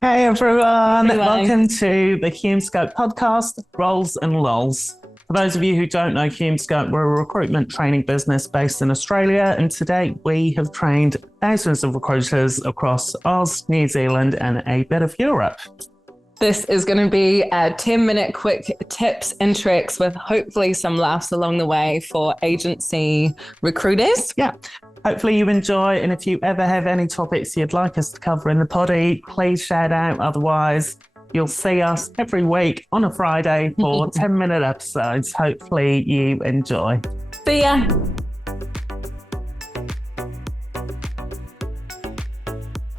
Hey everyone, Anyway, welcome to the Hume Scope podcast, Roles and Lols. For those of you who don't know Hume Scope, we're a recruitment training business based in Australia, and to date we have trained thousands of recruiters across Oz, New Zealand, and a bit of Europe. this is going to be a 10-minute quick tips and tricks with hopefully some laughs along the way for agency recruiters. Yeah. Hopefully you enjoy, and if you ever have any topics you'd like us to cover in the poddy, please shout out. Otherwise, you'll see us every week on a Friday for 10-minute episodes. Hopefully you enjoy. See ya.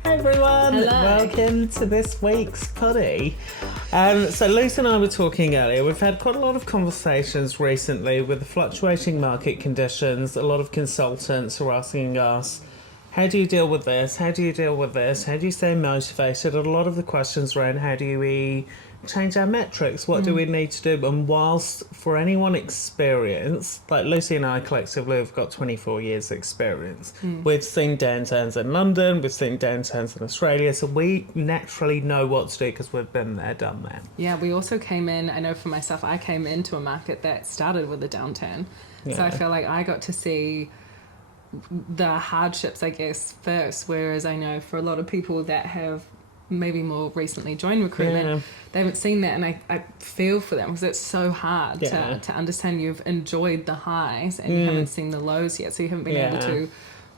Hey everyone, Hello. welcome to this week's poddy. So Lucy and I were talking earlier. We've had quite a lot of conversations recently with the fluctuating market conditions. A lot of consultants are asking us, how do you deal with this? How do you deal with this? How do you stay motivated? And a lot of the questions around how do we change our metrics? What do we need to do? And whilst for anyone experienced, like Lucy and I collectively have got 24 years experience. We've seen downtowns in London, we've seen downtowns in Australia, so we naturally know what to do because we've been there, done that. Yeah, we also came in, I know for myself, I came into a market that started with a downturn. So I feel like I got to see the hardships, I guess, first, whereas I know for a lot of people that have maybe more recently joined recruitment, they haven't seen that, and I feel for them because it's so hard to understand. You've enjoyed the highs and you haven't seen the lows yet, so you haven't been able to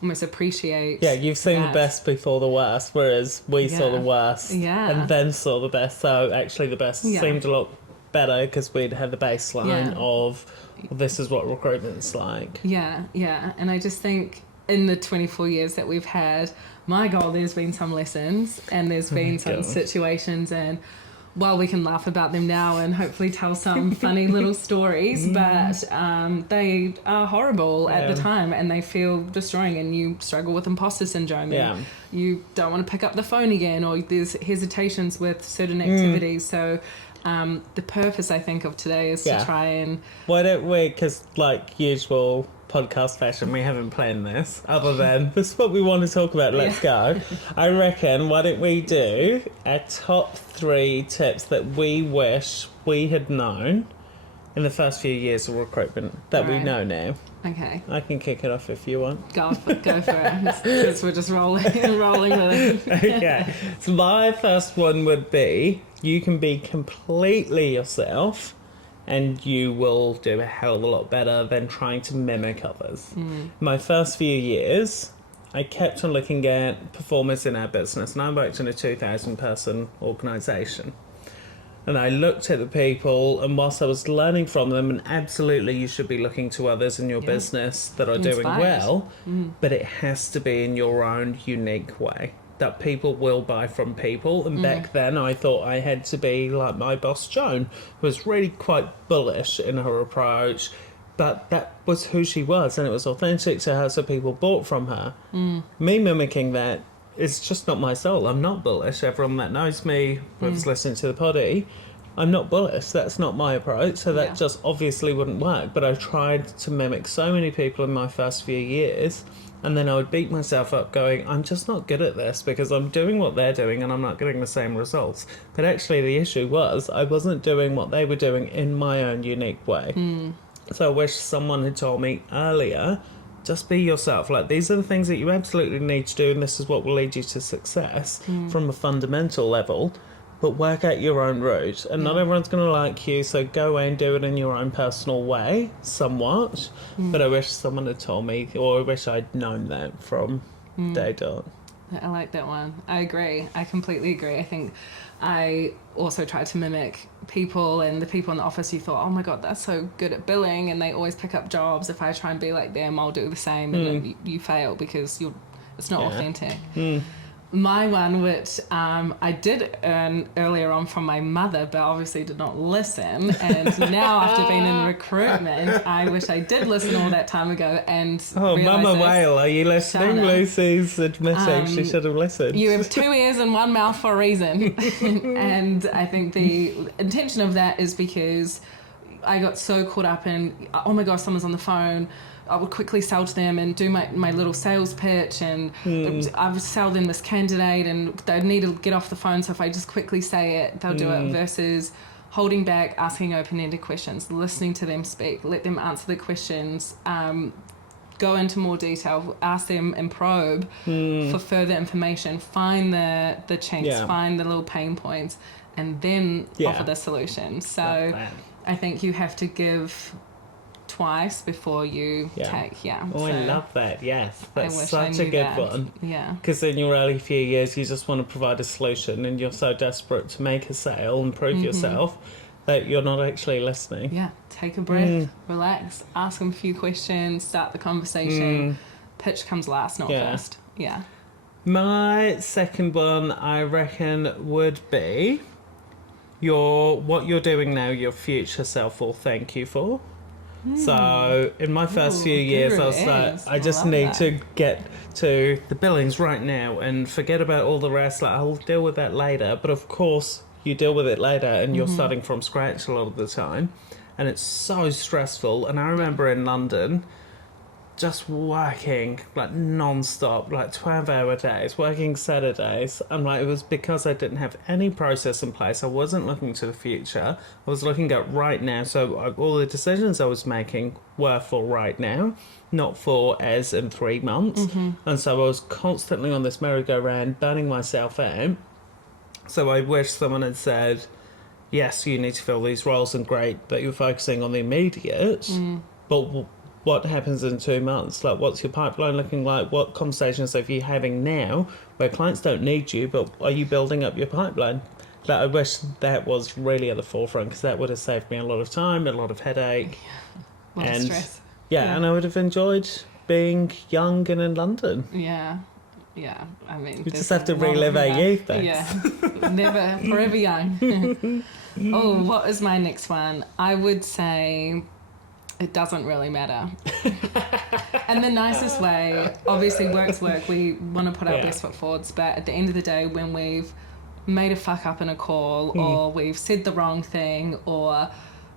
almost appreciate. Yeah, you've seen the best before the worst, whereas we saw the worst and then saw the best. So actually the best seemed a lot better because we'd had the baseline of, well, this is what recruitment's like. Yeah, and I just think in the 24 years that we've had, my God, there's been some lessons and there's been some situations, and while we can laugh about them now and hopefully tell some funny little stories, but they are horrible at the time and they feel destroying, and you struggle with imposter syndrome and you don't want to pick up the phone again, or there's hesitations with certain activities. So the purpose, I think, of today is to try and... Why don't we, because like usual podcast fashion, we haven't planned this other than this is what we want to talk about, let's go. I reckon, why don't we do our top 3 tips that we wish we had known in the first few years of recruitment that we know now. Okay. I can kick it off if you want. Go for it. Because we're just rolling with it. Okay. So my first one would be, you can be completely yourself and you will do a hell of a lot better than trying to mimic others. My first few years, I kept on looking at performers in our business, and I worked in a 2,000 person organisation. And I looked at the people, and whilst I was learning from them, and absolutely you should be looking to others in your business that are doing well, but it has to be in your own unique way. That people will buy from people. And back then I thought I had to be like my boss Joan, who was really quite bullish in her approach, but that was who she was and it was authentic to her, so people bought from her. Me mimicking that is just not my soul. I'm not bullish. Everyone that knows me, who's listening to the poddy, I'm not bullish. That's not my approach, so that just obviously wouldn't work. But I tried to mimic so many people in my first few years, and then I would beat myself up going, I'm just not good at this because I'm doing what they're doing and I'm not getting the same results. But actually the issue was I wasn't doing what they were doing in my own unique way. So I wish someone had told me earlier, just be yourself. Like, these are the things that you absolutely need to do and this is what will lead you to success from a fundamental level. But work out your own route. And not everyone's going to like you, so go away and do it in your own personal way, somewhat. But I wish someone had told me, or I wish I'd known that from day dot. I like that one. I agree. I completely agree. I think I also tried to mimic people, and the people in the office, you thought, oh my God, that's so good at billing, and they always pick up jobs. If I try and be like them, I'll do the same. And then you fail because it's not authentic. My one, which I did earn earlier on from my mother, but obviously did not listen. And now, after being in recruitment, I wish I did listen all that time ago and Mama Whale, are you listening? Lucy's admitting she should have listened. You have 2 ears and 1 mouth for a reason. And I think the intention of that is because I got so caught up in, oh my gosh, someone's on the phone, I would quickly sell to them and do my little sales pitch, and I would sell them this candidate, and they need to get off the phone, so if I just quickly say it, they'll do it, versus holding back, asking open-ended questions, listening to them speak, let them answer the questions, go into more detail, ask them and probe for further information, find the chinks, find the little pain points, and then offer the solution. So I think you have to give twice before you take. Oh, so I love that. Yes, that's such a good that. one. Yeah, because in your early few years you just want to provide a solution, and you're so desperate to make a sale and prove yourself that you're not actually listening. Yeah, take a breath, relax, ask them a few questions, start the conversation. Pitch comes last, not first. Yeah. My second one, I reckon, would be what you're doing now, your future self will thank you for. So in my first few years, I was like, I just need to get to the billings right now and forget about all the rest. Like, I'll deal with that later. But of course, you deal with it later, and you're starting from scratch a lot of the time, and it's so stressful. And I remember in London, just working like non-stop, like 12-hour days, working Saturdays. And like, it was because I didn't have any process in place. I wasn't looking to the future. I was looking at right now. So all the decisions I was making were for right now, not for as in 3 months. And so I was constantly on this merry-go-round, burning myself out. So I wish someone had said, yes, you need to fill these roles, and great, but you're focusing on the immediate. But what happens in 2 months? Like, what's your pipeline looking like? What conversations are you having now where clients don't need you, but are you building up your pipeline? Like, I wish that was really at the forefront, because that would have saved me a lot of time, a lot of headache. A lot of stress. Yeah, and I would have enjoyed being young and in London. Yeah, I mean... We just have to relive our youth, then. Yeah, never, forever young. Oh, what is my next one? I would say... It doesn't really matter. And the nicest way, obviously work's work, we want to put our best foot forwards, but at the end of the day, when we've made a fuck up in a call, or we've said the wrong thing, or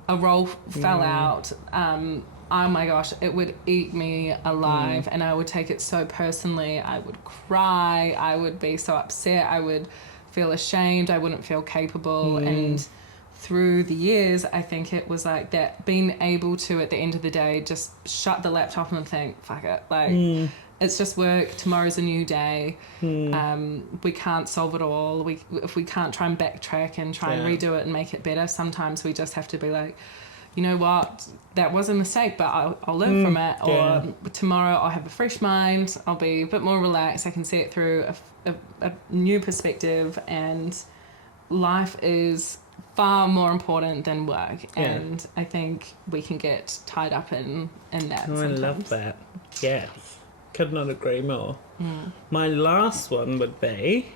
a role fell out, oh my gosh, it would eat me alive, and I would take it so personally. I would cry, I would be so upset, I would feel ashamed, I wouldn't feel capable, and... Through the years, I think it was like that, being able to, at the end of the day, just shut the laptop and think, fuck it, like, it's just work, tomorrow's a new day, we can't solve it all, if we can't try and backtrack and try and redo it and make it better, sometimes we just have to be like, you know what, that was a mistake, but I'll learn from it, or tomorrow I'll have a fresh mind, I'll be a bit more relaxed, I can see it through a new perspective, and life is... far more important than work, and I think we can get tied up in that. Oh, sometimes. I love that. Yes, could not agree more. My last one would be,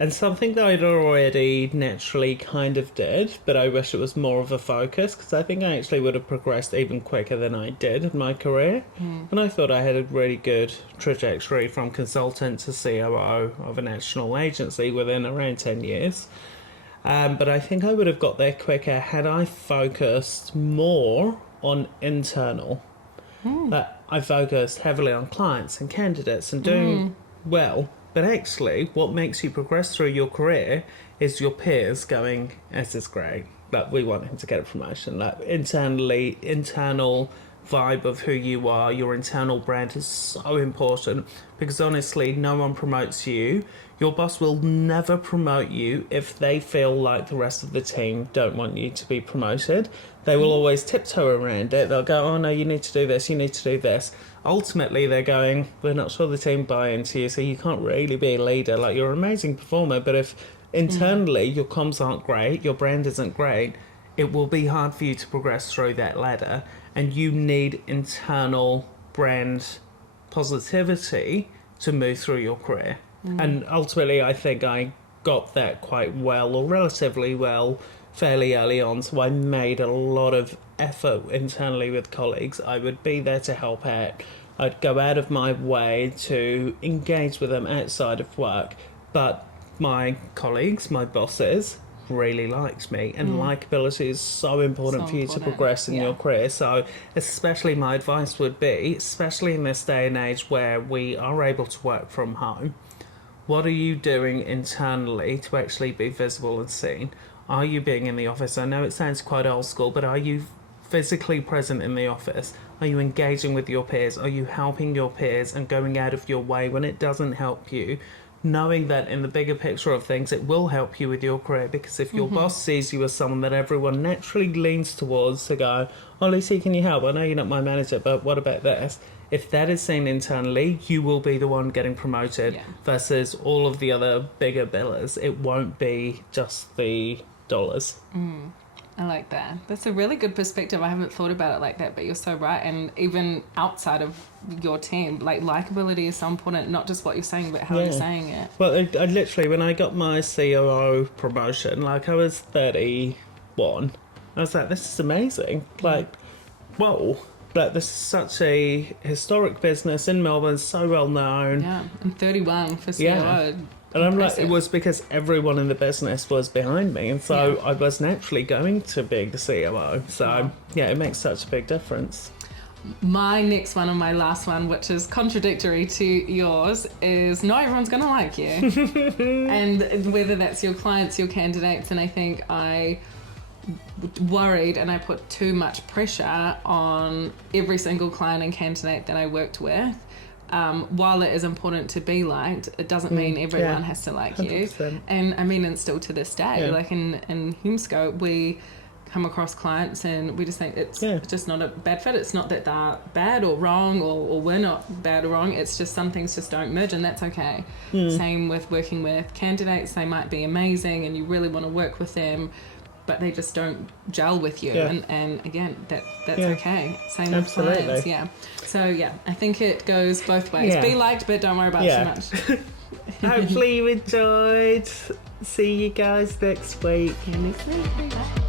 and something that I'd already naturally kind of did, but I wish it was more of a focus, because I think I actually would have progressed even quicker than I did in my career. And I thought I had a really good trajectory from consultant to COO of a national agency within around 10 years. But I think I would have got there quicker had I focused more on internal. I focused heavily on clients and candidates and doing well. But actually, what makes you progress through your career is your peers going, this is great. Like, we want him to get a promotion. Like, internal vibe of who you are, your internal brand is so important, because honestly, no one promotes you. Your boss will never promote you if they feel like the rest of the team don't want you to be promoted. They will always tiptoe around it. They'll go, oh no, you need to do this, you need to do this. Ultimately, they're going, we're not sure the team buy into you, so you can't really be a leader. Like, you're an amazing performer, but if internally your comms aren't great, your brand isn't great, it will be hard for you to progress through that ladder. And you need internal brand positivity to move through your career. And ultimately, I think I got that quite well, or relatively well, fairly early on. So I made a lot of effort internally with colleagues. I would be there to help out. I'd go out of my way to engage with them outside of work. But my colleagues, my bosses, really liked me. And likability is so important So for you to important, progress in yeah. your career. So especially my advice would be, especially in this day and age where we are able to work from home, what are you doing internally to actually be visible and seen? Are you being in the office? I know it sounds quite old school, but are you physically present in the office? Are you engaging with your peers? Are you helping your peers and going out of your way when it doesn't help you? Knowing that in the bigger picture of things, it will help you with your career, because if your boss sees you as someone that everyone naturally leans towards to go, oh, Lucy, can you help? I know you're not my manager, but what about this? If that is seen internally, you will be the one getting promoted versus all of the other bigger billers. It won't be just the dollars. I like that. That's a really good perspective. I haven't thought about it like that, but you're so right. And even outside of your team, like, likability is so important, not just what you're saying, but how you're saying it. Well, I literally, when I got my COO promotion, like, I was 31. I was like, this is amazing. Like, whoa. Like, this is such a historic business in Melbourne, so well known. Yeah, and 31 for COO. Yeah. And I'm like, Impressive. it was because everyone in the business was behind me, and so I was naturally going to be the COO. So, yeah, it makes such a big difference. My next one and my last one, which is contradictory to yours, is not everyone's going to like you. And whether that's your clients, your candidates, and I think I worried and I put too much pressure on every single client and candidate that I worked with. While it is important to be liked, it doesn't mean everyone has to like 100%. you. And I mean, and still to this day, like in Hume Scope, we come across clients and we just think it's just not a bad fit. It's not that they're bad or wrong, or we're not bad or wrong. It's just some things just don't merge, and that's okay. Same with working with candidates. They might be amazing and you really want to work with them, but they just don't gel with you. And again, that's okay. Same with clients. So I think it goes both ways. Be liked, but don't worry about too much. Hopefully you enjoyed. See you guys next week. See you next week. Bye.